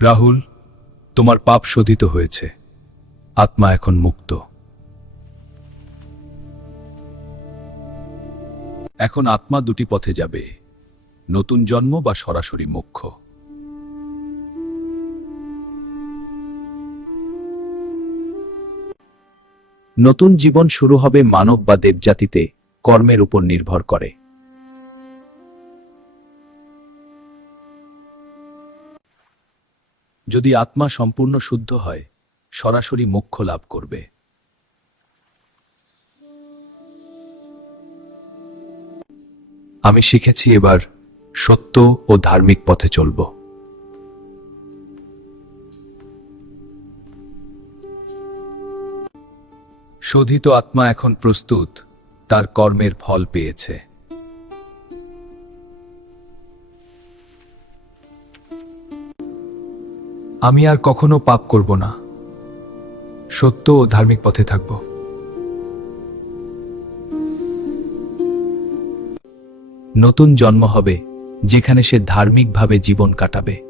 রাহুল, তোমার পাপ শোধিত হয়েছে। আত্মা এখন মুক্ত। এখন আত্মা দুটি পথে যাবে, নতুন জন্ম বা সরাসরি মোক্ষ। নতুন জীবন শুরু হবে মানব বা দেবজাতিতে, কর্মের উপর নির্ভর করে। যদি আত্মা সম্পূর্ণ শুদ্ধ হয়, সরাসরি মোক্ষ লাভ করবে। আমি শিখেছি এবার সত্য ও ধার্মিক পথে চলব। শোধিত আত্মা এখন প্রস্তুত, তার কর্মের ফল পেয়েছে। আমি আর কখনো পাপ করব না, সত্য ও ধার্মিক পথে থাকব। নতুন জন্ম হবে, যেখানে সে ধার্মিকভাবে জীবন কাটাবে।